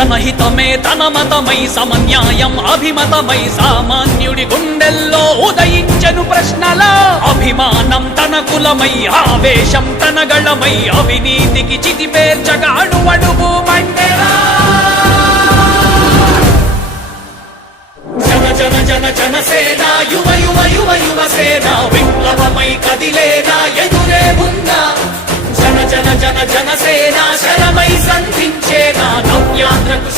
జనహితమే తన మతమై సమన్యాయం అభిమతమై సామాన్యుడి గుండెల్లో ఉదయించెను ప్రశ్నల అభిమానం తన కులమై ఆవేశం తన గళమై అవినీతికి చితిపేర్చగా అడుగడుగు మండెరా జన జన జన జనసేన యువ యువ యువ యువసేన విప్లవమై కదిలేనా ఎదురే ఉందా జన జన జన జనసేన శరమై సంధించేనా నవ్యాంధ్రకు